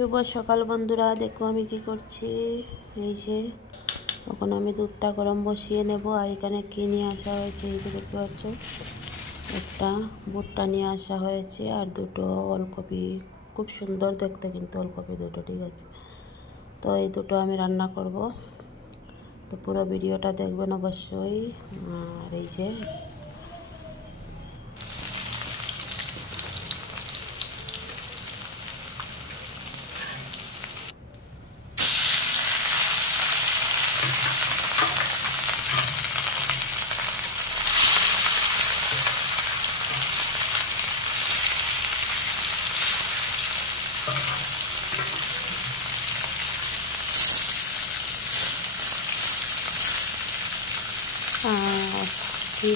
শুভ সকাল বন্ধুরা, দেখো আমি কি করছি। এই যে এখন আমি দুধটা গরম বসিয়ে নেব। আর এখানে কি নিয়ে আসা হয়েছে, এই যে দেখতে পাচ্ছ, একটা ভুট্টা নিয়ে আসা হয়েছে আর দুটো ওলকপি। খুব সুন্দর দেখতে কিন্তু ওলকপি দুটো, ঠিক আছে। তো এই দুটো আমি রান্না করব, তো পুরো ভিডিওটা দেখবেন অবশ্যই। আর এই যে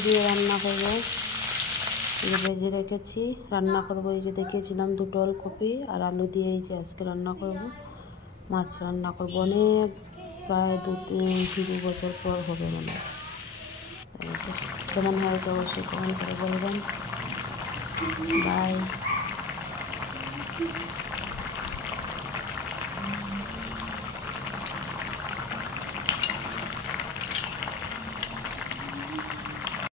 দিয়ে রান্না করবো। ভেজে রেখেছি, রান্না করবো। এই যে দেখিয়েছিলাম দুটো ওলকপি আর আলু দিয়ে এই যে আজকে রান্না করব। মাছ রান্না করবো অনেক, প্রায় 2-3 বছর পর হবে মনে হয়। কেমন হয়েছে অবশ্যই কমেন্ট করে বলবেন। বাই।